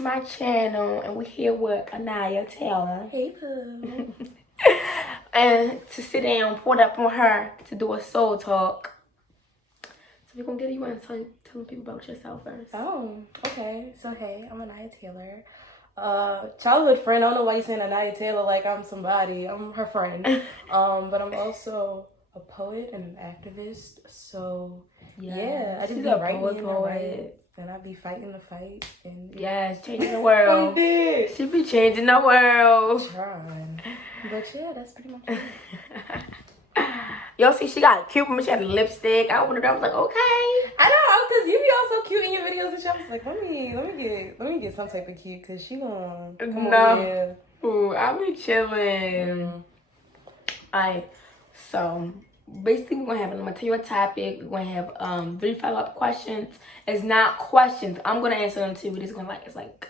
to my channel, and we're here with Anaya Taylor. Hey, Pooh. And to sit down, pulled up on her to do a soul talk. So we're gonna get you in telling people about yourself first. Oh, okay. So, hey, I'm Anaya Taylor. Childhood friend. I don't know why you're saying Anaya Taylor like I'm somebody. I'm her friend. But I'm also a poet and an activist. So, yeah, I just be writing and I write. And I be fighting the fight. And yes, changing the world. She be changing the world. Trying. But yeah, that's pretty much it. Y'all see, she got a cute one. She had a lipstick. I wondered. I was like, okay. I know, cause you be all so cute in your videos and shit. I was like, let me get some type of cute, cause she gonna come over here. Ooh, I be chilling. Alright, so basically I'm gonna tell you a topic. We're gonna have 3 follow-up questions. It's not questions. I'm gonna answer them too. But it's like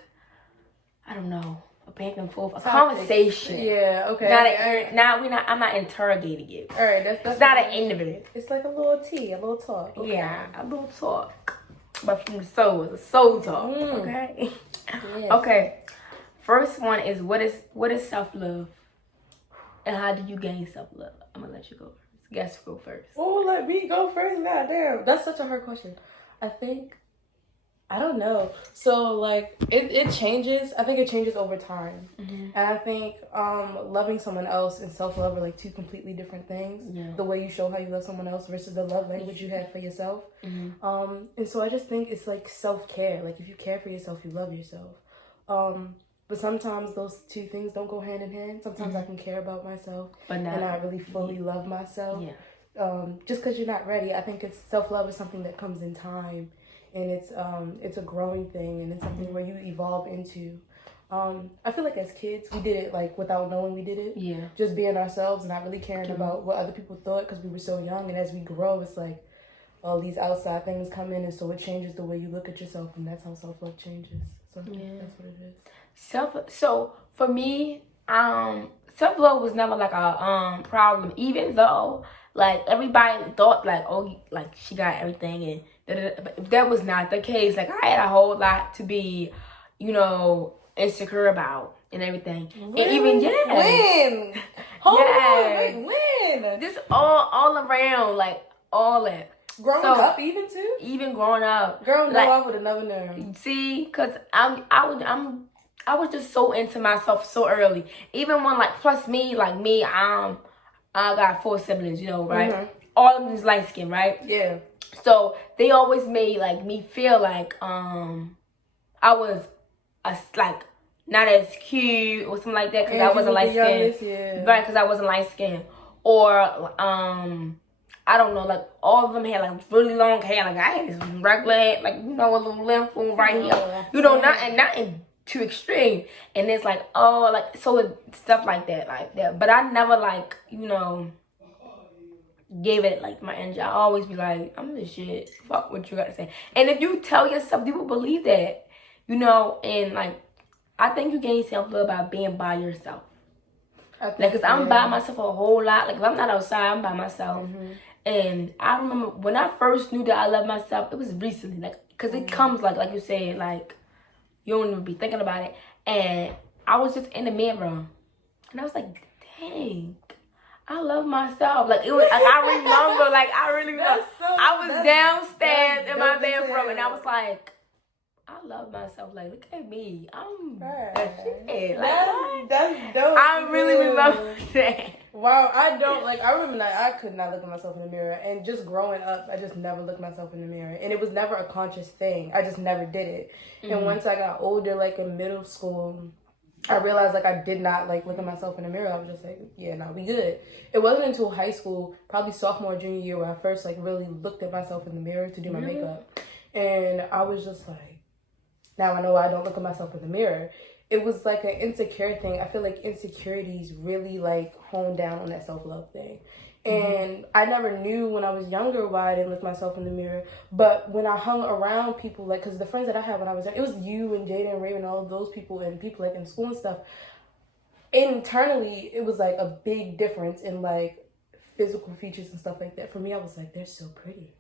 I don't know. A back and forth, a conversation. Yeah, okay. I'm not interrogating you. All right, that's not an interview. It's like a little tea, a little talk. Okay. Yeah, a little talk, but from the soul, it's a soul talk. Okay. Yes. Okay. First one is what is self-love, and how do you gain self-love? I'm gonna let you go first. Guess go first. Oh, let me go first. Goddamn, that's such a hard question. I don't know. So, like, it changes. I think it changes over time. Mm-hmm. And I think loving someone else and self-love are, like, 2 completely different things. Yeah. The way you show how you love someone else versus the love language you have for yourself. Mm-hmm. And so I just think it's, like, self-care. Like, if you care for yourself, you love yourself. But sometimes those 2 things don't go hand in hand. Sometimes I can care about myself and not really fully love myself. Yeah. Just because you're not ready. I think self-love is something that comes in time. And it's a growing thing, and it's something where you evolve into. I feel like as kids, we did it like without knowing we did it. Yeah. Just being ourselves, not really caring about what other people thought because we were so young. And as we grow, it's like all these outside things come in, and so it changes the way you look at yourself, and that's how self-love changes. So yeah, that's what it is. So for me, self-love was never like a problem, even though like everybody thought like, oh, like she got everything and. But that was not the case. Like I had a whole lot to be, insecure about and everything. Really? And even when? Hold on, when? Just all around, like all that. Growing up, even too. Even growing up. Girl, no, I would have never known. See, cause I was just so into myself so early. Even when plus me, I got 4 siblings, right? Mm-hmm. All of them is light skin, right? Yeah. So they always made me feel like I was not as cute or something like that because I wasn't light skinned. Yeah. Right, because I wasn't light skinned. Or I don't know, like all of them had really long hair. Like I had this regular hair, a little length right here. Nothing too extreme. And it's so stuff like that. But I never gave it my energy. I always be like, I'm the shit. Fuck what you gotta say. And if you tell yourself, you will believe that. And I think you gain self-love by being by yourself. Cause I'm by myself a whole lot. If I'm not outside, I'm by myself. Mm-hmm. And I remember when I first knew that I loved myself, it was recently. Cause it comes like you said, you don't even be thinking about it. And I was just in the mirror. And I was like, dang. I love myself. It was. I remember. I really remember. I was downstairs in my bedroom, and I was like, I love myself. Look at me. I'm that shit. That's dope. I really remember that. Wow, I don't I remember that I could not look at myself in the mirror, and just growing up, I just never looked myself in the mirror, and it was never a conscious thing. I just never did it. Mm-hmm. And once I got older, in middle school, I realized I did not look at myself in the mirror. I was just yeah, no, we good. It wasn't until high school, probably sophomore, junior year, where I first really looked at myself in the mirror to do my makeup. And I was just now I know I don't look at myself in the mirror. It was an insecure thing. I feel insecurities really hone down on that self-love thing. And I never knew when I was younger why I didn't look at myself in the mirror. But when I hung around people, because the friends that I had when I was young, it was you and Jada and Raven, all of those people, and people in school and stuff. Internally, it was a big difference in physical features and stuff like that. For me, I was they're so pretty.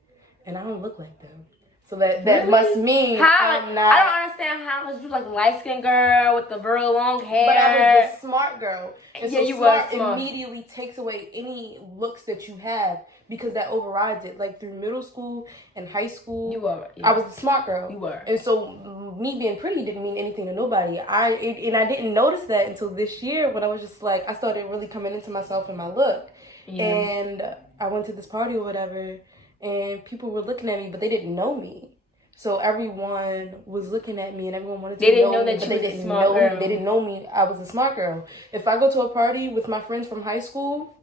And I don't look like them. So that Really? must mean how, I'm not. I don't understand how, because you like a light-skinned girl with the real long hair. But I was the smart girl. And yeah, so you smart was smart. immediately takes away any looks that you have because that overrides it. Like through middle school and high school, You were. Yeah. I was the smart girl. You were. And so me being pretty didn't mean anything to nobody. I didn't notice that until this year when I was just like, I started really coming into myself and my look. Yeah. And I went to this party or whatever, and people were looking at me, but they didn't know me. So everyone was looking at me, and everyone wanted to know me. They didn't know that you was a smart girl. They didn't know me. I was a smart girl. If I go to a party with my friends from high school,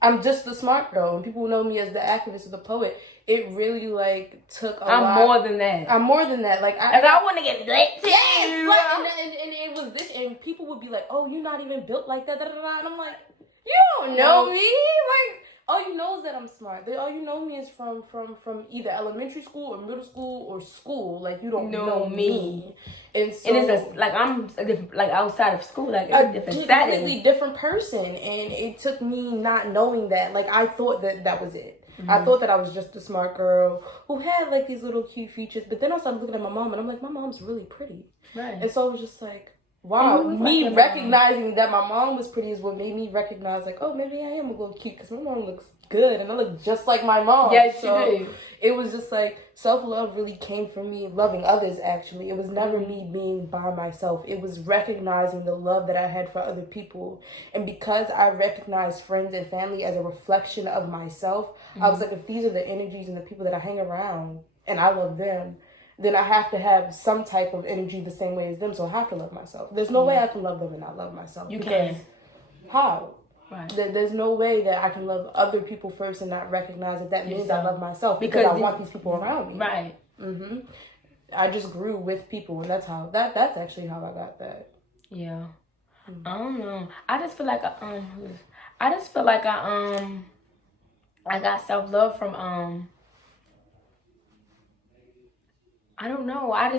I'm just the smart girl, and people know me as the activist or the poet. It really like took a lot. I'm more than that. I'm more than that. Like I want to get lit too. Yes, like, and it was this, and people would be like, "Oh, you're not even built like that." Da, da, da. And I'm like, "You don't know me, like." All you know is that I'm smart. All you know me is from either elementary school or middle school or school. Like you don't know me. And so and it's like I'm a different, like outside of school, like a different setting. Completely different person. And it took me not knowing that. Like I thought that was it. Mm-hmm. I thought that I was just a smart girl who had like these little cute features. But then I started looking at my mom, and I'm like, my mom's really pretty. Right. And so I was just like, wow, me like recognizing that my mom was pretty is what made me recognize, like, oh, maybe I am a little cute because my mom looks good and I look just like my mom. Yes, so you do. It was just like self-love really came from me loving others, actually. It was never me being by myself. It was recognizing the love that I had for other people. And because I recognized friends and family as a reflection of myself, I was like, if these are the energies and the people that I hang around and I love them, then I have to have some type of energy the same way as them. So I have to love myself. There's no way I can love them and not love myself. You can. How? Right. There's no way that I can love other people first and not recognize that means I love myself because I want these people around me. Right. Mm-hmm. I just grew with people, and that's actually how I got that. Yeah. Mm-hmm. I don't know. I just feel like I got self-love from I don't know. I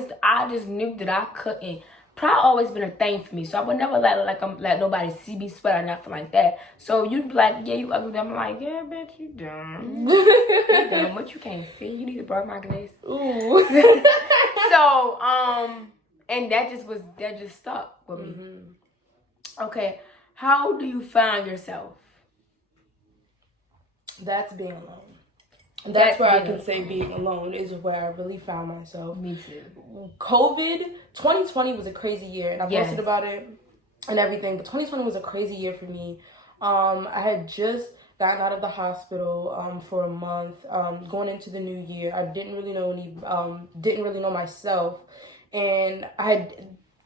just knew that I couldn't. Pride always been a thing for me, so I would never let nobody see me sweat or nothing like that. So you'd be like, yeah, you ugly. I'm like, yeah, bitch, you dumb. You dumb. What you can't see? You need to borrow my glass. Ooh. So and that just stuck with me. Mm-hmm. Okay, how do you find yourself? That's being alone. That's where I can say being alone is where I really found myself. Me too. COVID, 2020 was a crazy year, and I posted about it and everything, but 2020 was a crazy year for me. I had just gotten out of the hospital for a month, going into the new year. I didn't really know myself, and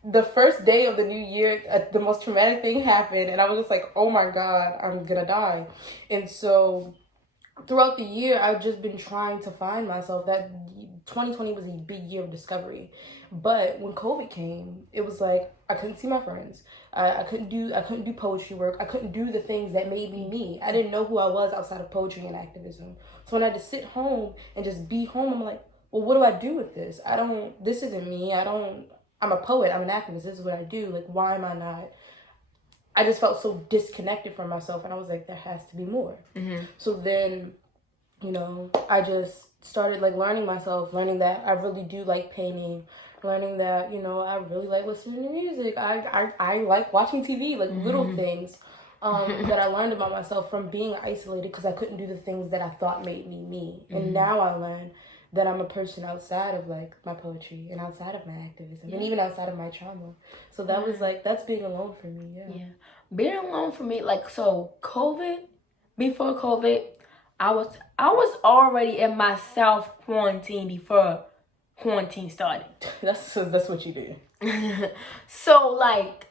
the first day of the new year, the most traumatic thing happened, and I was just like, oh my God, I'm gonna die. And so throughout the year, I've just been trying to find myself. That 2020 was a big year of discovery. But when COVID came, it was like I couldn't see my friends. I couldn't do poetry work. I couldn't do the things that made me me. I didn't know who I was outside of poetry and activism. So when I had to sit home and just be home, I'm like, well, what do I do with this? This isn't me. I'm a poet. I'm an activist. This is what I do. Like, why am I not? I just felt so disconnected from myself, and I was like, there has to be more. Mm-hmm. So then, I just started like learning that I really do like painting, learning that, I really like listening to music. I like watching TV, like little things that I learned about myself from being isolated because I couldn't do the things that I thought made me me. Mm-hmm. And now I learn that I'm a person outside of like my poetry and outside of my activism and even outside of my trauma. So that was like, that's being alone for me. Yeah. Being alone for me, like, so before COVID, I was already in my self-quarantine before quarantine started. That's what you do. So like,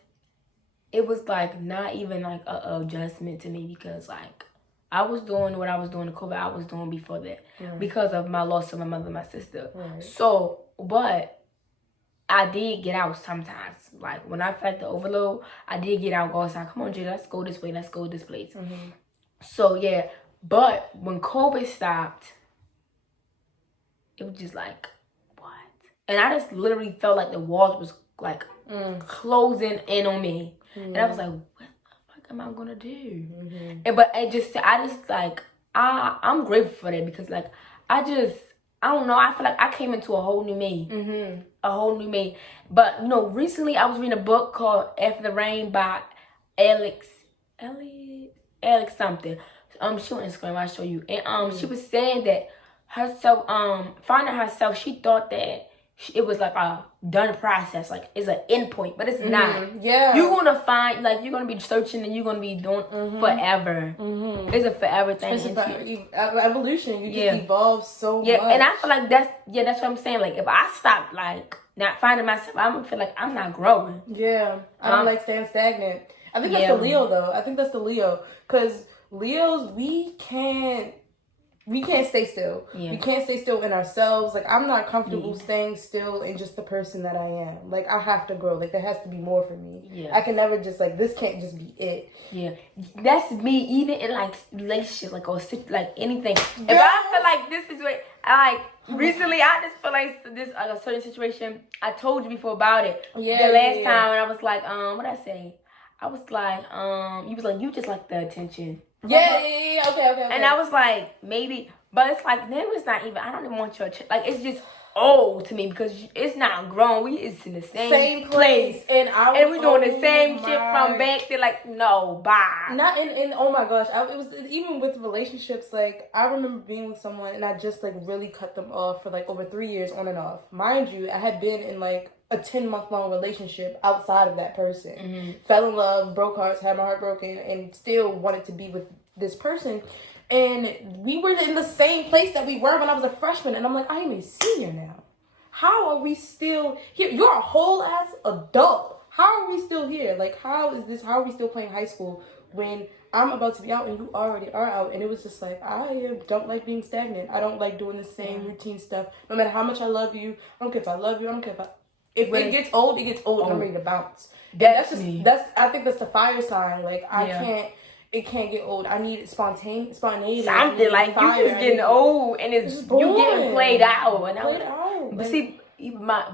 it was like not even like a adjustment to me because like, I was doing what I was doing in COVID, I was doing before that because of my loss of my mother and my sister. Right. So, but I did get out sometimes. Like, when I felt the overload, I did get out, go outside. Come on, Jay, let's go this way. Let's go this place. Mm-hmm. So, yeah. But when COVID stopped, it was just like, what? And I just literally felt like the walls was, like, closing in on me. Mm-hmm. And I was like, what the fuck am I going to do? Mm-hmm. And, but I just, like, I'm grateful for that because, like, I don't know. I feel like I came into a whole new me. A whole new me. But, you know, recently I was reading a book called After the Rain by Alex something. She on Instagram, I'll show you. And she was saying that herself, finding herself, she thought that it was like a done process, like it's an end point, but it's not. Yeah, you're gonna find, like, you're gonna be searching and you're gonna be doing forever. It's a forever thing. It's about evolution. You just evolve so much. And I feel like that's what I'm saying. Like, if I stop, like, not finding myself, I'm gonna feel like I'm not growing. Yeah, I don't like staying stagnant. I think that's the Leo, though. I think that's the Leo, because Leos, we can't stay still. Yeah. We can't stay still in ourselves. Like, I'm not comfortable staying still in just the person that I am. Like, I have to grow. Like, there has to be more for me. Yeah. I can never just, like, this can't just be it. Yeah. That's me, even in, like, relationships, like, or, like, anything. If I feel like this is what, recently, I just feel like this, a certain situation, I told you before about it. Yeah. The last time, and I was like, what'd I say? I was like, you was like, you just like the attention. Yeah. Okay. And I was like, maybe, but it's like, then it's not even, I don't even want your, like, it's just old to me because it's not grown. We is in the same place. And we doing the same shit from back then. Like, no, bye. Not in oh my gosh. It was even with relationships. Like, I remember being with someone and I just, like, really cut them off for, like, over 3 years on and off. Mind you, I had been in, like, a 10-month-long relationship outside of that person. Fell in love, broke hearts, had my heart broken, and still wanted to be with this person. And we were in the same place that we were when I was a freshman. And I'm like, I am a senior now. How are we still here? You're a whole ass adult. How are we still here? Like, how are we still playing high school when I'm about to be out and you already are out? And it was just like, I don't like being stagnant. I don't like doing the same routine stuff. No matter how much I love you, I don't care if I love you. I don't care if it gets old, it gets old, and I'm ready to bounce. I think that's the fire sign. Like, it can't get old. I need spontaneity. Something like fire. You just getting old, and you getting played out. And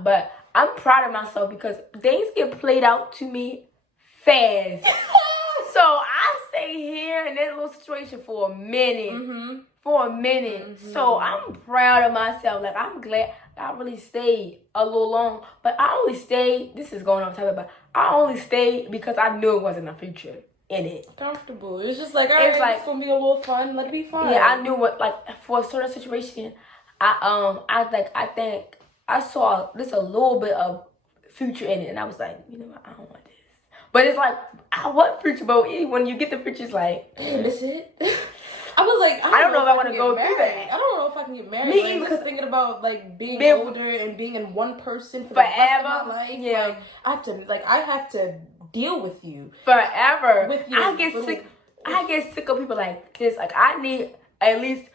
but I'm proud of myself because things get played out to me fast. So I stay here in that little situation for a minute. So I'm proud of myself. Like, I'm glad I really stayed a little long. But I only stayed, this is going on top of it, but I only stayed because I knew it wasn't a future in it. Comfortable. It's just like, alright, it's gonna be a little fun. Let it be fun. Yeah, I knew what, like, for a certain situation, I think I saw just a little bit of future in it, and I was like, you know what, I don't want this. But it's like, I want future, but when you get the future, it's like, damn, that's it. I was like, I don't know if I want to go through that. I don't know if I can get married. Me either. Just thinking about, like, being older and being in one person for the rest of my life. Yeah. Like, I have to deal with you forever. I get sick of people like this. Like, I need at least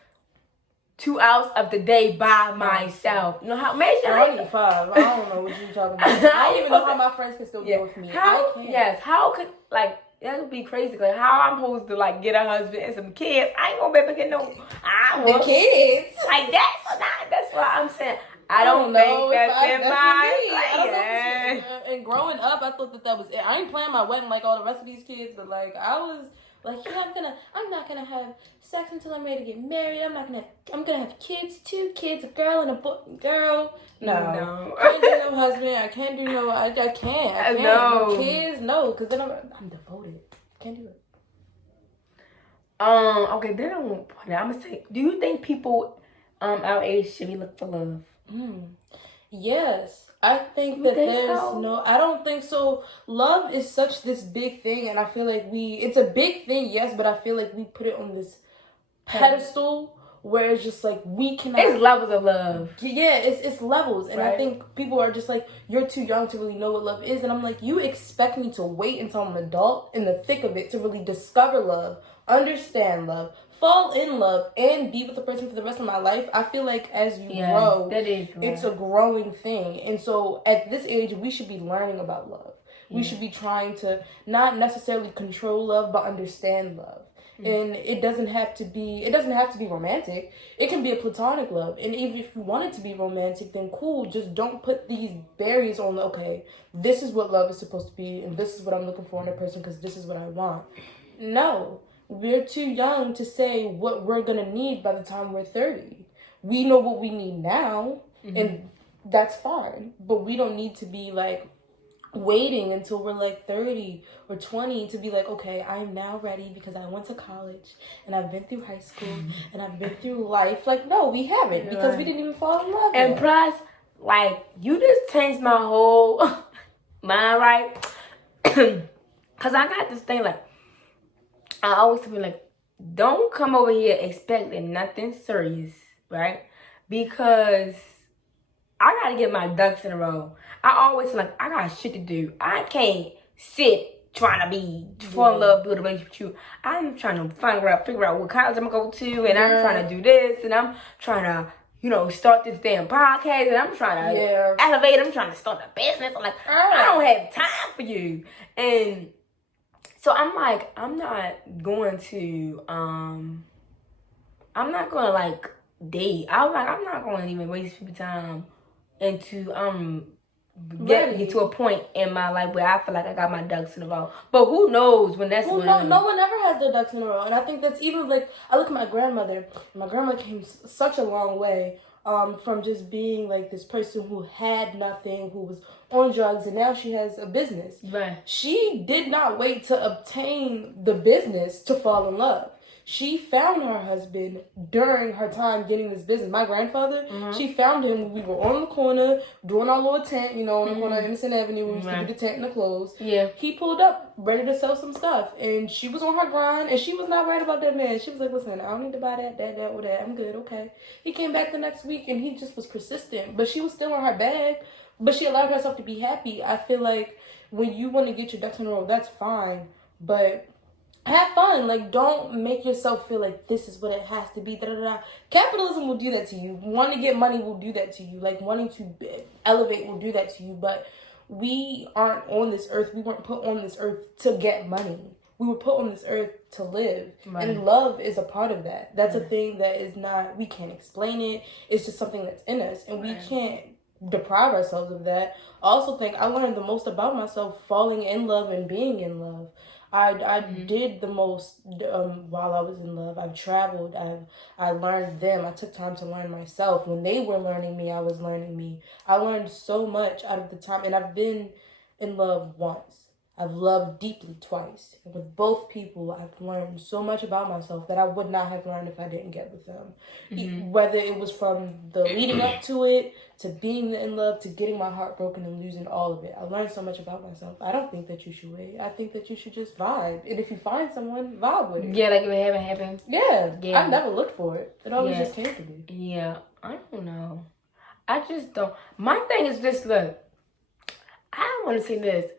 2 hours of the day by myself. You know how? I need 5. I don't know what you're talking about. I don't even know how my friends can still deal with me. I can't. Yes. How could, like, that would be crazy. Like, how I'm supposed to, like, get a husband and some kids? I ain't gonna be able to get no. The kids. Like, that's what I'm saying. I don't think that's in my plan. And growing up, I thought that was it. I ain't planning my wedding like all the rest of these kids, but, like, I was like, yeah, I'm not gonna have sex until I'm ready to get married. I'm gonna have kids, 2 kids, a girl and a boy. Girl, no. I can't do no husband. I can't do no. I can't. No kids, no, because then I'm devoted. Can't do it. Okay, then I'm gonna say, do you think people our age should be looking for love? Yes. I think that I don't think so. Love is such this big thing, and I feel like it's a big thing, yes, but I feel like we put it on this pedestal where it's just like we cannot. It's levels of love. Yeah, it's levels, and right. I think people are just like, you're too young to really know what love is, and I'm like, you expect me to wait until I'm an adult in the thick of it to really discover love, understand love, fall in love, and be with the person for the rest of my life. I feel like as you grow, it's a growing thing. And so at this age, we should be learning about love. We should be trying to not necessarily control love, but understand love. And it doesn't have to be romantic. It can be a platonic love. And even if you want it to be romantic, then cool. Just don't put these barriers on, okay, this is what love is supposed to be, and this is what I'm looking for in a person because this is what I want. No. We're too young to say what we're going to need by the time we're 30. we know what we need now, and that's fine. But we don't need to be like waiting until we're like 30 or 20 to be like, okay, I'm now ready because I went to college and I've been through high school and I've been through life. Like, no, we haven't, because we didn't even fall in love And yet. plus, like, you just changed my whole mind, right? Because I got this thing, like, I always feel like, don't come over here expecting nothing serious, right? Because I got to get my ducks in a row. I always feel like I got shit to do. I can't sit trying to fall in love, build a relationship with you. I'm trying to figure out what college I'm going to go to, and I'm trying to do this, and I'm trying to, you know, start this damn podcast, and I'm trying to elevate. I'm trying to start a business. I'm like, I don't have time for you. And so I'm like, I'm not going to like date. I'm not going to even waste people's time and to get to a point in my life where I feel like I got my ducks in a row. But who knows when that's when... No one ever has their ducks in a row. And I think that's even like, I look at my grandmother. My grandma came such a long way from just being like this person who had nothing, who was on drugs, and now she has a business. Right. She did not wait to obtain the business to fall in love. She found her husband during her time getting this business. My grandfather, she found him when we were on the corner doing our little tent, you know, on the corner of Innocent Avenue. We used to do the tent and the clothes. Yeah. He pulled up ready to sell some stuff, and she was on her grind, and she was not worried about that man. She was like, listen, I don't need to buy that, or that. I'm good, okay. He came back the next week, and he just was persistent. But she was still in her bag, but she allowed herself to be happy. I feel like when you want to get your ducks in a row, that's fine, but... have fun. Like, don't make yourself feel like this is what it has to be. Capitalism will do that to you. Wanting to get money will do that to you. Like, wanting to elevate will do that to you. But we aren't on this earth. We weren't put on this earth to get money. We were put on this earth to live. Right. And love is a part of that. That's a thing that is not, we can't explain it. It's just something that's in us. And we can't deprive ourselves of that. I also think I learned the most about myself falling in love and being in love. I did the most while I was in love. I've traveled. I learned them. I took time to learn myself. When they were learning me, I was learning me. I learned so much out of the time. And I've been in love once. I've loved deeply twice. And with both people, I've learned so much about myself that I would not have learned if I didn't get with them. Whether it was from the leading up to it, to being in love, to getting my heart broken and losing all of it. I learned so much about myself. I don't think that you should wait. I think that you should just vibe. And if you find someone, vibe with it. Yeah, like if it haven't happened. Yeah. I never looked for it. It always just came to me. Yeah. I don't know. I just don't. My thing is this, look. I want to say this.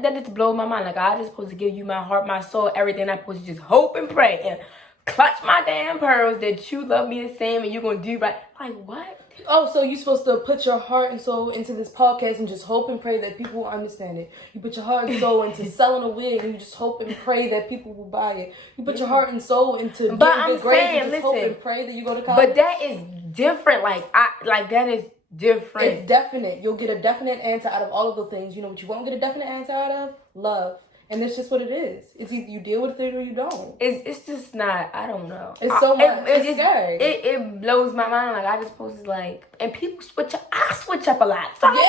That just blows my mind. Like, I just supposed to give you my heart, my soul, everything. I'm supposed to just hope and pray and clutch my damn pearls that you love me the same and you're going to do right. Like, what? Oh, so you're supposed to put your heart and soul into this podcast and just hope and pray that people will understand it. You put your heart and soul into selling a wig and you just hope and pray that people will buy it. You put your heart and soul into getting good grades and just hope and pray that you go to college. But that is different. That is different. It's definite. You'll get a definite answer out of all of the things. You know what you won't get a definite answer out of? Love. And that's just what it is. It's either you deal with it or you don't. It's just not, I don't know. It's so much. It's scary. It blows my mind. Like, I just supposed to and people switch up. I switch up a lot. So I know.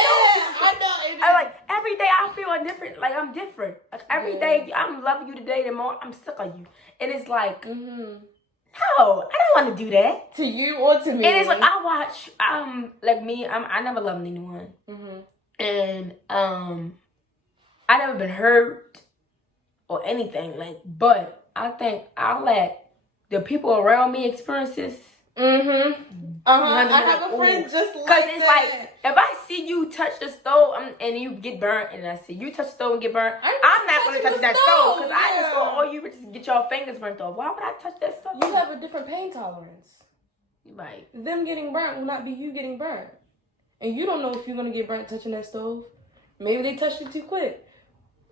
I like, every day I feel different. Like, I'm different. Like, every day I'm loving you today, the more I'm sick of you. And it's like, no, I don't want to do that. To you or to me. And it's like, I watch, like me, I never loved anyone. And, I never been hurt or anything, but I think I let the people around me experience this. I have a friend just like because it's like, if I see you touch the stove and you get burnt, and I see you touch the stove and get burnt, I'm not going to touch that stove because I just saw all you bitches get your fingers burnt off. Why would I touch that stove? You have a different pain tolerance. Right. Them getting burnt will not be you getting burnt. And you don't know if you're going to get burnt touching that stove. Maybe they touched it too quick.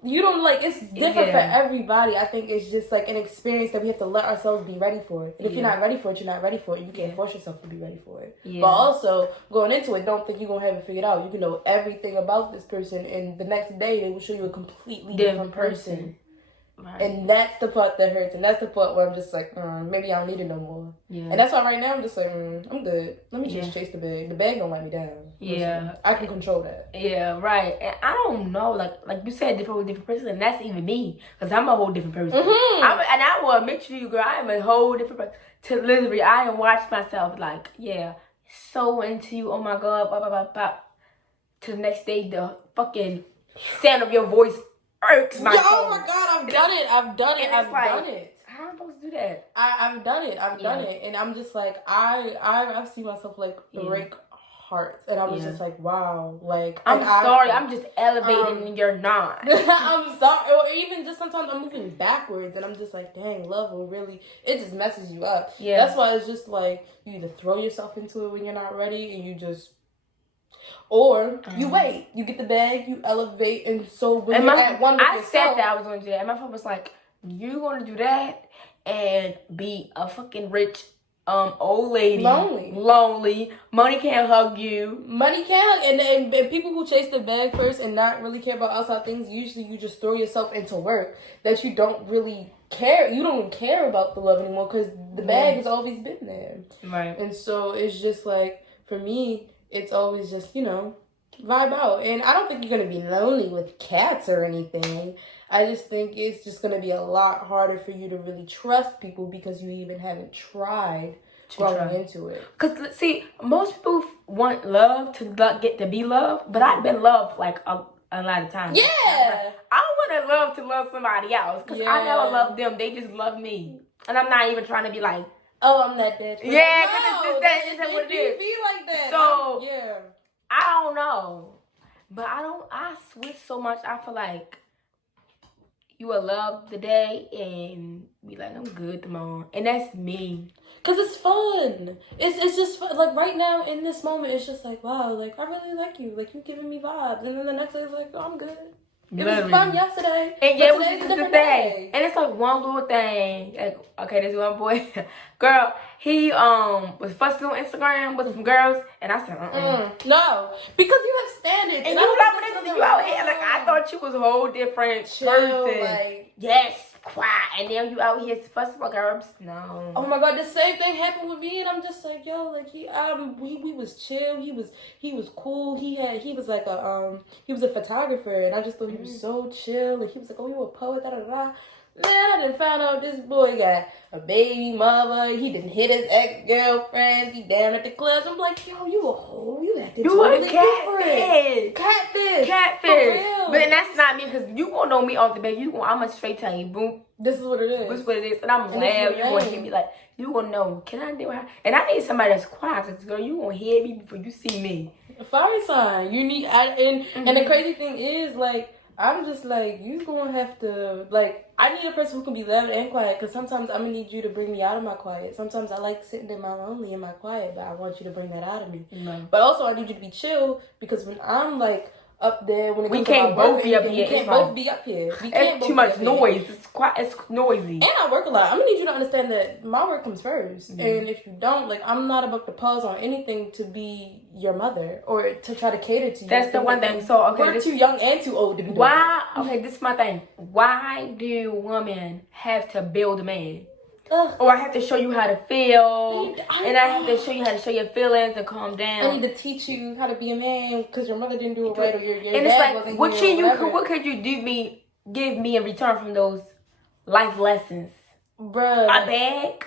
You don't it's different for everybody. I think it's just like an experience that we have to let ourselves be ready for it. And if you're not ready for it, you're not ready for it. You can't force yourself to be ready for it. Yeah. But also, going into it, don't think you're going to have it figured out. You can know everything about this person, and the next day they will show you a completely different person. Right. And that's the part that hurts. And that's the part where I'm just like, maybe I don't need it no more. Yeah. And that's why right now I'm just like, I'm good. Let me just chase the bag. The bag don't let me down. Yeah. I can control that. Yeah, right. And I don't know, like you said, different with different person, and that's even me, because I'm a whole different person. Mm-hmm. And I will admit to you, girl, I am a whole different person. To literally, I done watched myself, like, so into you, oh my God, blah, blah, blah, blah. To the next day, the fucking sound of your voice irks my soul. Oh my God, I've done it. I've done it. How am I supposed to do that? I've done it. I've done it. And I'm just like, I've seen myself like break hearts. And I was just like, wow. Like, I'm sorry. I'm just elevating and you're not. I'm sorry. Or even just sometimes I'm moving backwards and I'm just like, dang, love will really, it just messes you up. Yeah. That's why it's just like, you either throw yourself into it when you're not ready and you just, or you wait. You get the bag, you elevate, and so when you're at one with yourself. I said that I was going to do that. And my phone was like, you're going to do that and be a fucking rich old lady. Lonely. Money can't hug you. Money can't hug. And people who chase the bag first and not really care about outside things, usually you just throw yourself into work that you don't really care. You don't care about the love anymore because the bag has always been there. Right. And so it's just like, for me, it's always just, vibe out. And I don't think you're going to be lonely with cats or anything. I just think it's just going to be a lot harder for you to really trust people because you even haven't tried growing into it. Because, see, most people want love to get to be loved, but I've been loved, like, a lot of times. Yeah! I want to love somebody else because I never loved them. They just love me. And I'm not even trying to be like, oh, I'm that bitch. Yeah, because it's just what it is. Be like that. So, I don't know. But I switch so much. I feel like you will love the day and be like, I'm good tomorrow. And that's me. Because it's fun. It's just fun. Like, right now, in this moment, it's just like, wow, like, I really like you. Like, you giving me vibes. And then the next day, it's like, oh, I'm good. It was fun yesterday. And yeah, today's a different day. And it's like one little thing. Like, okay, this one boy, girl, he was fussing on Instagram with some girls, and I said, no, because you have standards. And you love this, you out here. Like, I thought you was a whole different person. Like, yes, quiet. And then you out here fussing for girls. No. Oh my God, the same thing happened with me, and I'm just like, yo, like we was chill. He was cool. He was like he was a photographer, and I just thought he was so chill. And he was like, oh, you a poet, da da da. Man, I done found out this boy got a baby mother. He didn't hit his ex-girlfriends. He down at the clubs. I'm like, yo, you a hoe. You acting totally different. Catfish. For real. But that's not me because you gonna know me off the bat. I'm gonna straight tell you, boom. This is what it is. This is what it is. And I'm glad you're gonna hear me like, you gonna know. Can I do it? And I need somebody that's quiet because, girl, you gonna hear me before you see me. A fire sign. You need, and the crazy thing is, like, I'm just like, you gonna have to, like, I need a person who can be loud and quiet because sometimes I'm gonna need you to bring me out of my quiet. Sometimes I like sitting in my lonely in my quiet, but I want you to bring that out of me. Mm-hmm. But also I need you to be chill because when I'm like up there, when it comes to my work, we can't both be up here. It's too much noise. It's noisy. And I work a lot. I'm gonna need you to understand that my work comes first. Mm-hmm. And if you don't, like, I'm not about to pause on anything to be your mother or to try to cater to you. That's the one thing. So, okay, we're too young and too old to be doing that. Okay, this is my thing. Why do women have to build a man? Or I have to show you how to feel, and I have to show you how to show your feelings and calm down. I need to teach you how to be a man because your mother didn't do it right, or your and dad wasn't. What could you give me in return from those life lessons, bruh? A bag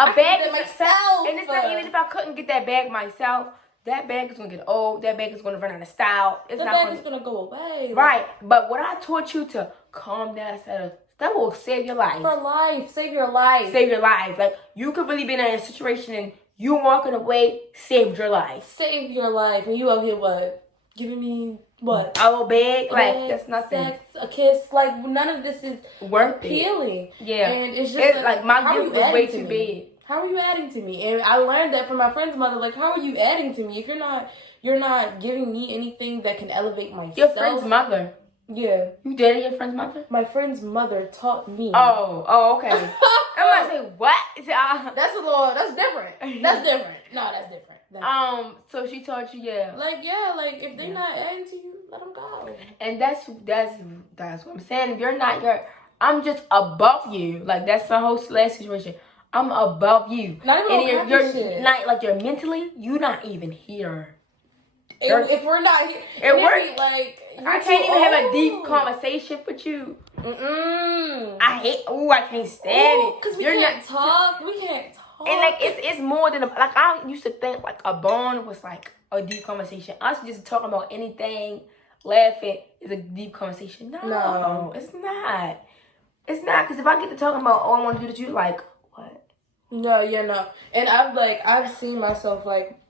is myself, and it's not even if I couldn't get that bag myself. That bag is gonna get old. That bag is gonna run out of style. The bag is gonna go away, right? But what I taught you to calm down instead of. That will save your life. For life. Save your life. Save your life. Like, you could really be in a situation and you walking away saved your life. Save your life. And you out here, what? Giving me, what? A little bag? Like, that's nothing. Sex, a kiss. Like, none of this is worth appealing. Yeah. And it's just like my gift was way too big. How are you adding to me? And I learned that from my friend's mother. Like, how are you adding to me? If you're not giving me anything that can elevate myself. Your friend's mother. Yeah. You dated your friend's mother? My friend's mother taught me. Oh, okay. I'm gonna say, what? That's different. That's different. No, that's different. So she taught you, like, if they're not adding to you, let them go. And that's what I'm saying. If you're not I'm just above you. Like, that's the whole last situation. I'm above you. Not even and you're not, like, you're mentally, you're not even here. If we're not here, if we're like, I can't even have a deep conversation with you. I can't stand it. Because we can't talk. We can't talk. And like it's more than like I used to think like a bond was like a deep conversation. Us just talking about anything, laughing is a deep conversation. No, it's not. It's not, because if I get to talking about I want to do to you, like what? No, and I've seen myself like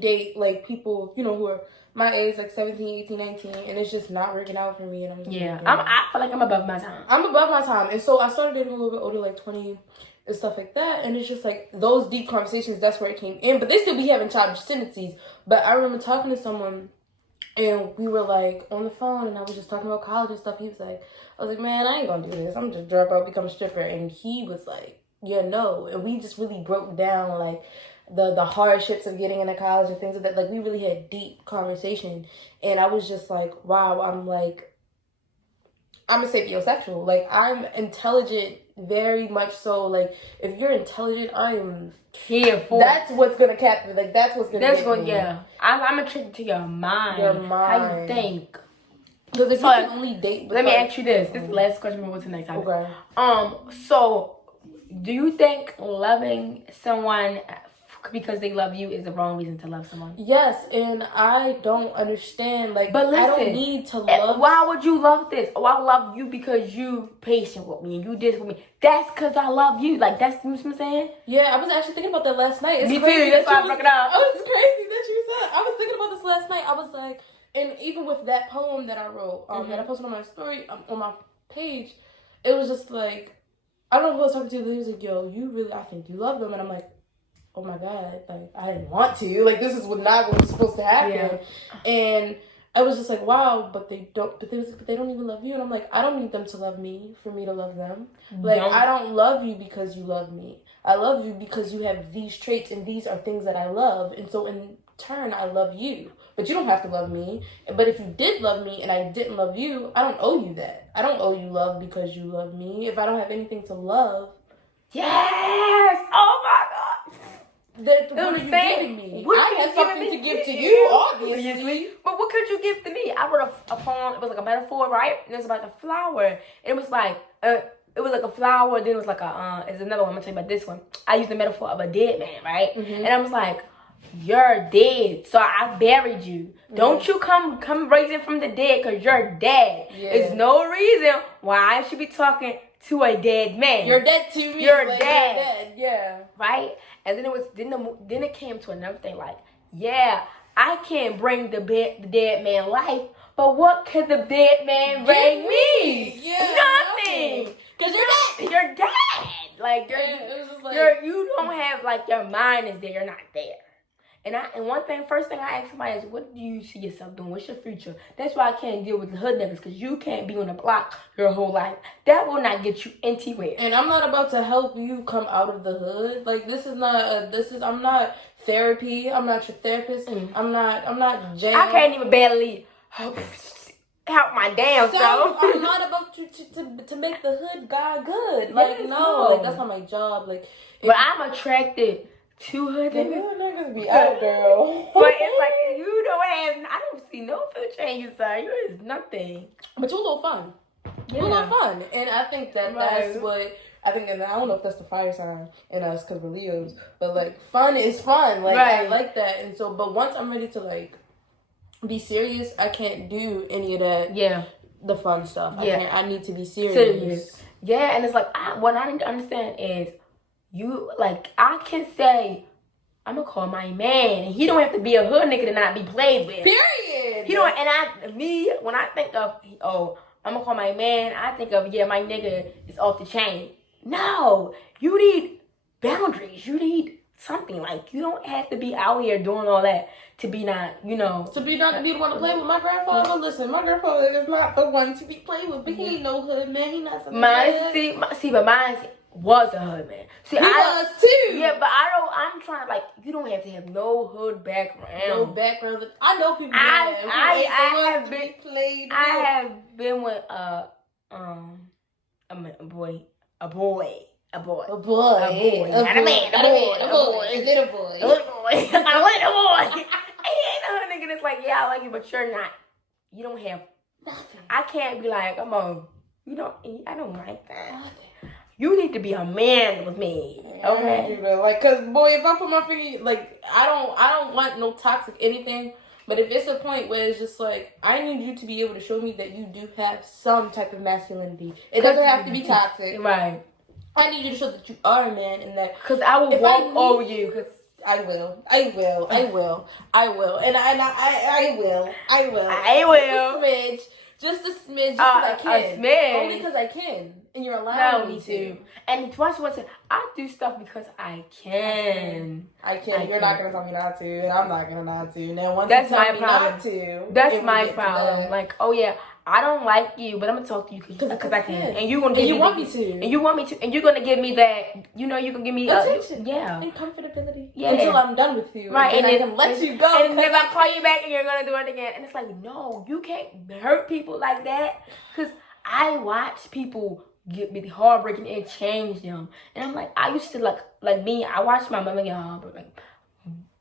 date like people, who are my age, like 17, 18, 19, and it's just not working out for me. And I'm just I feel like I'm above my time. I'm above my time. And so I started dating a little bit older, like 20 and stuff like that. And it's just like those deep conversations, that's where it came in. But they still be having childish tendencies. But I remember talking to someone and we were like on the phone and I was just talking about college and stuff. He was like, I was like, man, I ain't gonna do this. I'm just drop out, become a stripper. And he was like, yeah, no. And we just really broke down like the hardships of getting into college and things like that. Like, we really had deep conversation. And I was just like, wow, I'm a sapiosexual. Like, I'm intelligent, very much so. Like, if you're intelligent, I am here for. That's what's gonna capture. Like, that's what's gonna. That's gonna. Yeah, I'm attracted to your mind. Your mind. How you think. Because if you can only date. Let me ask you this. This is the last question. We'll go to the next topic. Okay. So, do you think loving someone because they love you is the wrong reason to love someone? Yes, and I don't understand. Like, but listen, I don't need to love. Why would you love this? Oh, I love you because you patient with me and you this with me. That's because I love you. Like, that's what I'm saying. Yeah, I was actually thinking about that last night. Me too. That's why I broke it up. Oh, it's crazy that you said. I was thinking about this last night. I was like, and even with that poem that I wrote, that I posted on my story, on my page, it was just like, I don't know who I was talking to, but he was like, yo, I think you love them. And I'm like, oh my God, like, I didn't want to. Like, this is not what was supposed to happen. Yeah. And I was just like, wow, but they don't even love you. And I'm like, I don't need them to love me for me to love them. Like, I don't love you because you love me. I love you because you have these traits and these are things that I love. And so in turn, I love you. But you don't have to love me. But if you did love me and I didn't love you, I don't owe you that. I don't owe you love because you love me. If I don't have anything to love. Yes! Oh my God! What are you giving me? I have something to give to you, obviously. But what could you give to me? I wrote a poem. It was like a metaphor, right? And it was about the flower. And it was like a flower. Then it was like it's another one. I'm gonna tell you about this one. I used the metaphor of a dead man, right? Mm-hmm. And I was like, you're dead, so I buried you. Mm-hmm. Don't you come raising from the dead because you're dead. Yeah. There's no reason why I should be talking to a dead man. You're dead to me. You're dead. You're dead. Yeah. Right? And then it came to another thing, like, yeah, I can't bring the dead man life, but what could the dead man bring me? Yeah, nothing. Because you're dead. You're dead. Like, you don't have, like, your mind is there, you're not there. And first thing I ask somebody is, what do you see yourself doing? What's your future? That's why I can't deal with the hood niggas, because you can't be on the block your whole life. That will not get you anywhere. And I'm not about to help you come out of the hood. Like, I'm not therapy. I'm not your therapist. I'm not Jane. I can't even barely help my damn self. I'm not about to make the hood guy good. Like, no. Like, that's not my job. Like, but I'm attracted to hood niggas. Hood niggas be out, girl. But it's like, I don't see no future in you, sir. You is nothing. But you're a little fun. Yeah. You're a little fun. And I think that's what, and I don't know if that's the fire sign in us because we're Leos, but like, fun is fun. Like, right. I like that. And so, but once I'm ready to like be serious, I can't do any of that. Yeah. The fun stuff. Yeah. I need to be serious. Yeah. And it's like, what I need to understand is, I can say, I'm gonna call my man, and he don't have to be a hood nigga to not be played with. Period. He don't, when I think of, I'm gonna call my man, I think of, my nigga is off the chain. No, you need boundaries. You need something. Like, you don't have to be out here doing all that to be not, To be the one to play with. My grandfather, listen, my grandfather is not the one to be played with, but he ain't no hood man. He not something but mine was a hood man. See, he was too. Yeah, but I'm trying to, like, you don't have to have no hood background. No background. I know people I have been with a mean, a boy. A boy. A boy. Not a man. A boy. A little boy. A little boy. A little boy. He ain't no nigga that's like, yeah, I like you, but you're not. You don't have Nothing. I can't be like, come on. I don't like that. You need to be a man with me. Okay? Like, cause boy, if I put my finger, like, I don't want no toxic anything. But if it's a point where it's just like, I need you to be able to show me that you do have some type of masculinity. It doesn't have to be toxic. Right. I need you to show that you are a man and that. Because I will walk over you. Cause I will. And I will. Just a smidge. Just because I can. A smidge. Only because I can. And you're allowing me to. And twice once I do stuff because I can. You're not gonna tell me not to, and I'm not gonna not to. Now once that's you tell my me problem. Not to, that's my problem. Like, oh yeah, I don't like you, but I'm gonna talk to you because I can. And you're gonna give me you want me to. And you want me to. And you're gonna give me that. You can give me attention. Yeah. And comfortability. Yeah. Until I'm done with you. Right. And then I can let you go. And if I call you back and you're gonna do it again, and it's like, no, you can't hurt people like that. Because I watch people get me heartbreaking and change them. And I'm like, I used to like me, I watched my mother get heartbroken.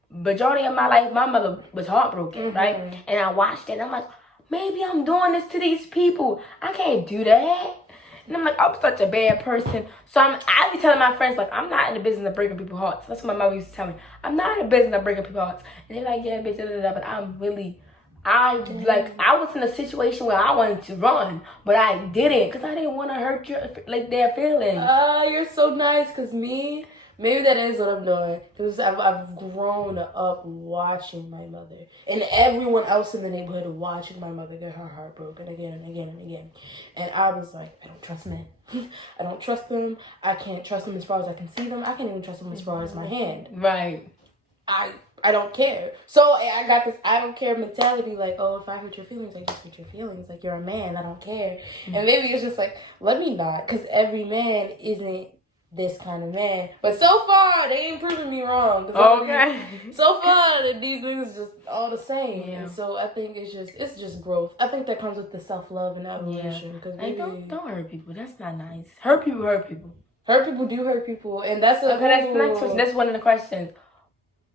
Majority of my life, my mother was heartbroken, right? And I watched it and I'm like, maybe I'm doing this to these people. I can't do that. And I'm like, I'm such a bad person. So I be telling my friends, like, I'm not in the business of breaking people's hearts. That's what my mother used to tell me. I'm not in the business of breaking people's hearts. And they're like, yeah, bitch, but I'm really... I was in a situation where I wanted to run, but I didn't because I didn't want to hurt their feelings. You're so nice. Because maybe that is what I'm doing. Because I've grown up watching my mother and everyone else in the neighborhood watching my mother get her heart broken again and again and again. And I was like, I don't trust men. I don't trust them. I can't trust them as far as I can see them. I can't even trust them as far as my hand. Right. I don't care. So I got this I don't care mentality, like, oh, if I hurt your feelings, I just hurt your feelings. Like, you're a man, I don't care. And maybe it's just like, let me not, because every man isn't this kind of man. But so far, they ain't proving me wrong. Okay. So far, these niggas just all the same. Yeah. And so I think it's just growth. I think that comes with the self-love and evolution. Because maybe don't hurt people. That's not nice. Hurt people. Hurt people do hurt people. And that's that's the next question. That's one of the questions.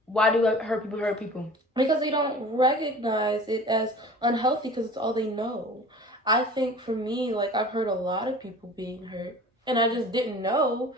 Why do hurt people? Because they don't recognize it as unhealthy because it's all they know. I think for me, like, I've heard a lot of people being hurt. And I just didn't know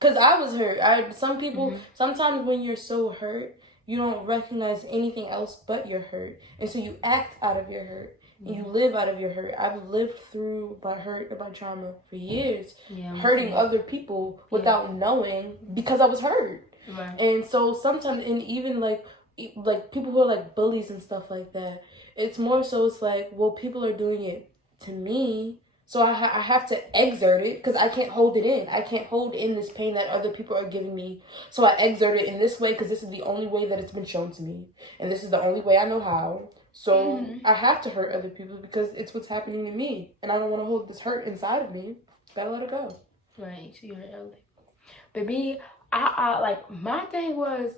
because I was hurt. Some people, sometimes when you're so hurt, you don't recognize anything else but your hurt. And so you act out of your hurt. And you live out of your hurt. I've lived through my hurt and my trauma for years. Hurting other people without knowing because I was hurt. Right. And so sometimes, and even like people who are like bullies and stuff like that, it's more so it's like, well, people are doing it to me, so I have to exert it because I can't hold it in. I can't hold in this pain that other people are giving me, so I exert it in this way because this is the only way that it's been shown to me, and this is the only way I know how. So I have to hurt other people because it's what's happening to me, and I don't want to hold this hurt inside of me. Gotta let it go. Right. So you hurt other people. But me, I like, my thing was,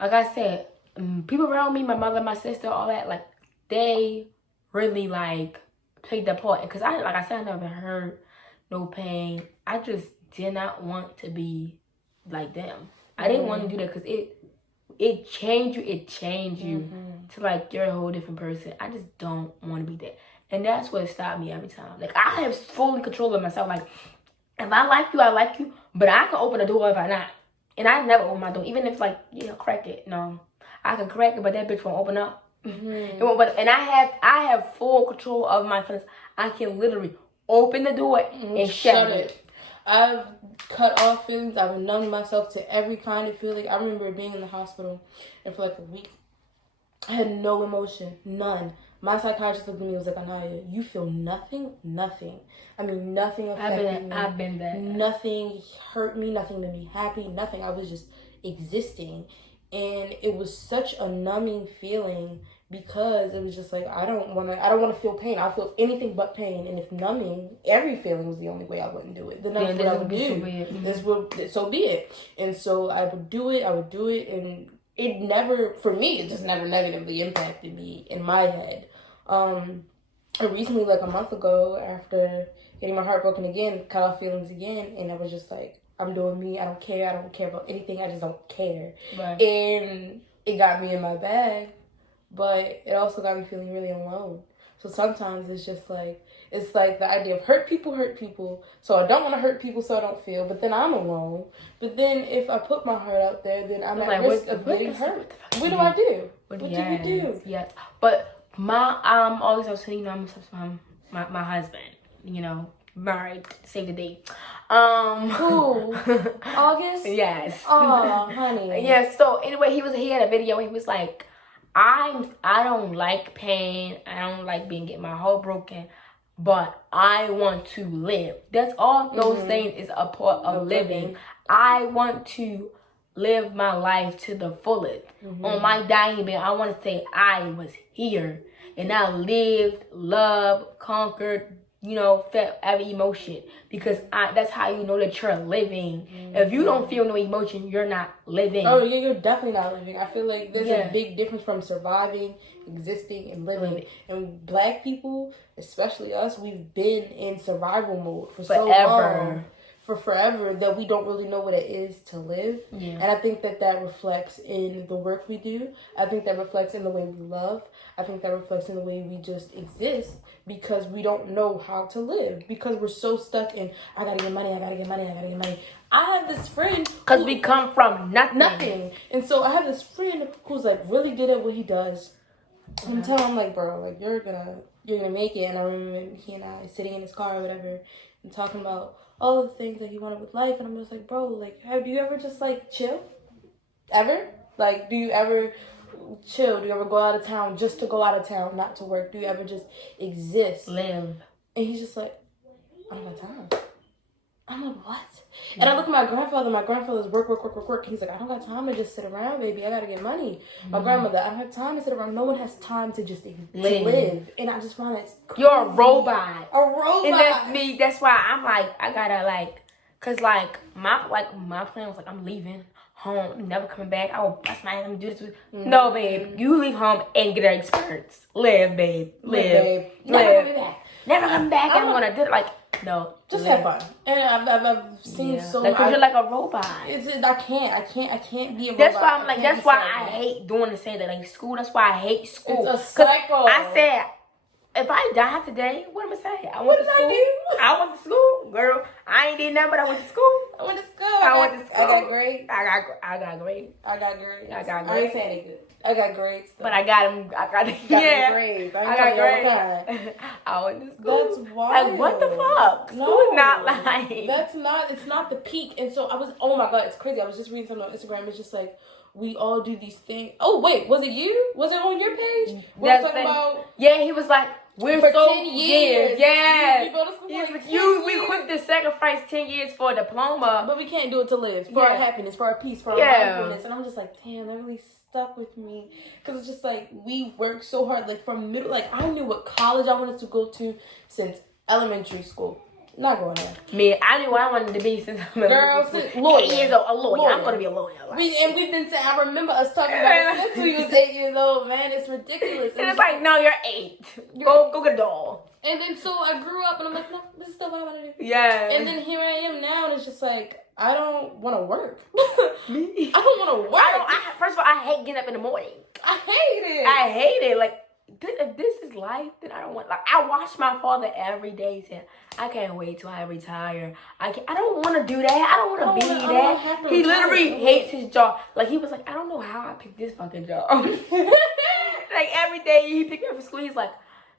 like I said, people around me, my mother, my sister, all that, like, they really, like, played that part. Because I said, I never heard no pain. I just did not want to be like them. I didn't want to do that because it changed you to, like, you're a whole different person. I just don't want to be that. And that's what stopped me every time. Like, I have fully control of myself. Like, if I like you, but I can open the door if I not. And I never open my door, even if, like, crack it. No, I can crack it, but that bitch won't open up. It won't. And I have full control of my feelings. I can literally open the door and shut it. I've cut off feelings. I've numbed myself to every kind of feeling. I remember being in the hospital, and for like a week, I had no emotion, none. My psychiatrist looked at me and was like, Anaya, you feel nothing? Nothing. I mean, nothing affected me. I've been there. Nothing hurt me. Nothing made me happy. Nothing. I was just existing. And it was such a numbing feeling because it was just like, I don't want to feel pain. I feel anything but pain. And if numbing every feeling was the only way, I wouldn't do it. Then that's what I would do. So be it. And so I would do it. And it never, for me, it just never negatively impacted me in my head. Recently, like a month ago, after getting my heart broken again, cut off feelings again, and I was just like, I'm doing me. I don't care about anything. I just don't care. Right. And it got me in my bag, but it also got me feeling really alone. So sometimes it's just like, it's like the idea of hurt people. So I don't want to hurt people so I don't feel, but then I'm alone. But then if I put my heart out there, then I'm at risk of getting hurt. What do I do? What do you do? Yes. But I'm saying, I'm obsessed with my husband, married, save the date. Who? August? Yes. Oh, honey. Yes. So anyway, he had a video. He was like, I don't like pain. I don't like getting my heart broken, but I want to live. That's all those things is a part of living. I want to live my life to the fullest. On my dying bed, I want to say I was here and I lived, loved, conquered, felt every emotion, because that's how you know that you're living. If you don't feel no emotion, you're not living. Oh yeah, you're definitely not living. I feel like there's a big difference from surviving, existing, and living. And Black people, especially us, we've been in survival mode for so long. For forever, that we don't really know what it is to live. And I think that reflects in the work we do. I think that reflects in the way we love. I think that reflects in the way we just exist, because we don't know how to live, because we're so stuck in, I gotta get money. I have this friend, because we come from nothing. And so I have this friend who's like really good at what he does. I'm telling him, like, bro, like, you're gonna make it. And I remember he and I sitting in his car or whatever and talking about all the things that he wanted with life, and I'm just like, bro, like, do you ever just like chill? Ever? Like, do you ever chill? Do you ever go out of town just to go out of town, not to work? Do you ever just exist? Live. And he's just like, I don't got time. I'm like, what? And I look at my grandfather's work. He's like, I don't got time to just sit around, baby. I gotta get money. My grandmother, I don't have time to sit around. No one has time to just live. And I just find that crazy. You're a robot. And that's me. That's why I'm like, I gotta cause my plan was like, I'm leaving home, I'm never coming back. I will bust my ass and do this. No, babe. You leave home and get an experience. Live, babe. Live. Never coming back. I'm gonna do it. No, just have fun. And I've seen so much. Because you're like a robot. I can't be a robot. That's why I'm like. That's why I hate doing the same thing. School. That's why I hate school. It's a cycle. I said, if I die today, what am I saying? What did I do? I went to school, girl. I ain't did nothing, but I went to school. I wgot grades. I got grades. I ain't saying they good. I got grades. Though. But I got them. I got grades. I got grades. I went to school. That's wild. Like, what the fuck? No, school is not like. That's not. It's not the peak. And so I was. Oh my god, it's crazy. I was just reading something on Instagram. It's just like, we all do these things. Oh wait, was it you? Was it on your page? We were talking about. Yeah, he was like, we're for so 10 years. Yes. You go to school for like 10 we quick to sacrifice 10 years for a diploma. But we can't do it to live. For our happiness, for our peace, for our mindfulness. And I'm just like, damn, that really stuck with me. Because it's just like, we work so hard. Like from middle, like I knew what college I wanted to go to since elementary school. Not going there. Me, I knew what I wanted to be since I was lawyer. 8 years old. A lawyer. I'm going to be a lawyer. We've been saying, I remember us talking about it since we was 8 years old, man. It's ridiculous. And it's like, no, you're 8. Go get a doll. And then so I grew up and I'm like, no, this is still what I want to do. Yeah. And then here I am now, and it's just like, I don't want to work. Me? I don't want to work. First of all, I hate getting up in the morning. I hate it. Like, if this is life, then I don't want. Like, I watch my father every day. Saying, I can't wait till I retire. I don't want to do that. I don't want to be that. He literally hates his job. Like, he was like, I don't know how I picked this fucking job. Like, every day he picked me up for school. He's like,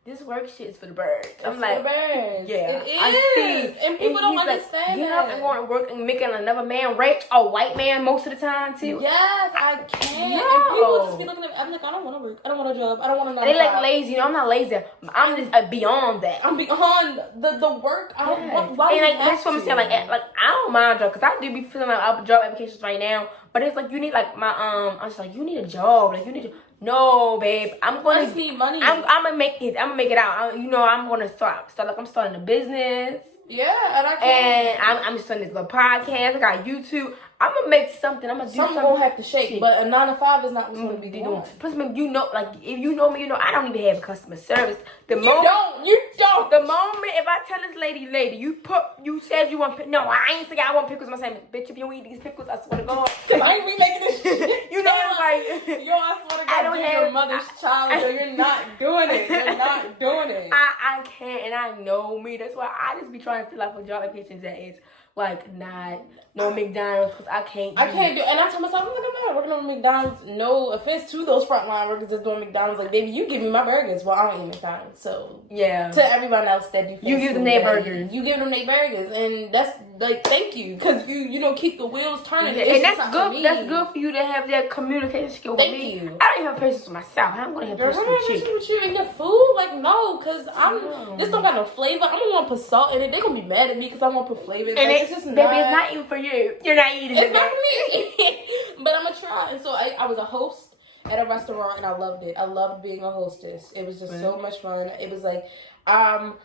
this work shit is for the birds. I'm like, for the birds. Yeah, it is. And people don't understand that. Get up and going to work and making another man rich, a white man most of the time too. Yes, I can. No. And people just be looking at me. I'm like, I don't want to work. I don't want a job. I don't want to. They like lazy. I'm not lazy. I'm just beyond that. I'm beyond the work. I don't want. Why? And that's what I'm saying. Like I don't mind a job because I do be filling out job applications right now. But it's like you need like my I'm just like you need a job. Like you need to. No, babe. I just need money. I'm gonna make it. I'm gonna make it out. I'm gonna start. Like I'm starting a business. Yeah, and I can. And I'm starting this little podcast. I got YouTube. I'm gonna make something. I'm gonna do something. Gonna have to shake, but a 9 to 5 is not what's gonna be doing. Plus, you know, like if you know me, you know I don't even have customer service. You don't. The moment if I tell this lady, you said you want no, I ain't saying I want pickles. I'm saying, bitch, if you don't eat these pickles, I swear to God. I ain't remaking this shit. You know, it's like, yo, I swear to God, I don't have your mother's child, so you're not doing it. You're not doing it. I can't, and I know me. That's why I just be trying to feel like a job applications that is like not no McDonald's because I can't do, and I tell myself, I'm not working on McDonald's. No offense to those frontline workers that's doing McDonald's. Like, baby, you give me my burgers. Well, I don't eat McDonald's. So yeah, to everyone else that you give them their burgers. You give them their burgers, and that's like thank you because you know keep the wheels turning. Yeah, and that's good. That's good for you to have that communication skill with me. You. I don't even have patience with myself. I'm gonna have patience with you and your food. Like no, because this don't got no flavor. I'm gonna want to put salt in it. They're gonna be mad at me because I want to put flavor in it. And it's just baby, it's not even for you. You're not eating it. It's not for me. But I'm gonna try. And so I was a host at a restaurant and I loved it. I loved being a hostess. It was just so much fun. It was like, I'm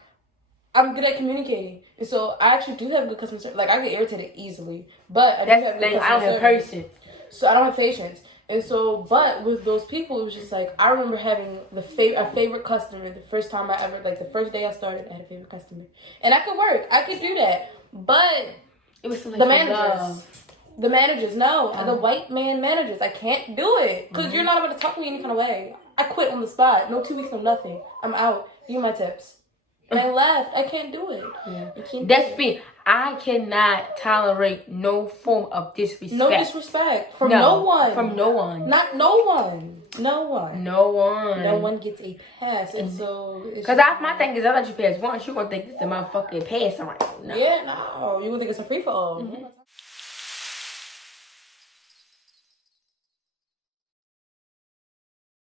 good at communicating. And so I actually do have good customer service. Like I get irritated easily. But I do have good customer service. I don't have patience. So I don't have patience. And so, but with those people, it was just like, I remember having a favorite customer the first time the first day I started, I had a favorite customer. And I could work. I could do that. But it was the managers. The managers, no. The white man managers. I can't do it. Because you're not about to talk to me any kind of way. I quit on the spot. No 2 weeks, no nothing. I'm out. Give me my tips. And I left. I can't do it. Yeah. That's me. I cannot tolerate no form of disrespect. No disrespect. From no one. From no one. Not no one. No one. No one. No one gets a pass. And so... Because my thing is, I let you pass once, you're going to think this is my fucking pass around. No. Yeah, no. You're going to think it's a free-for-all. Mm-hmm.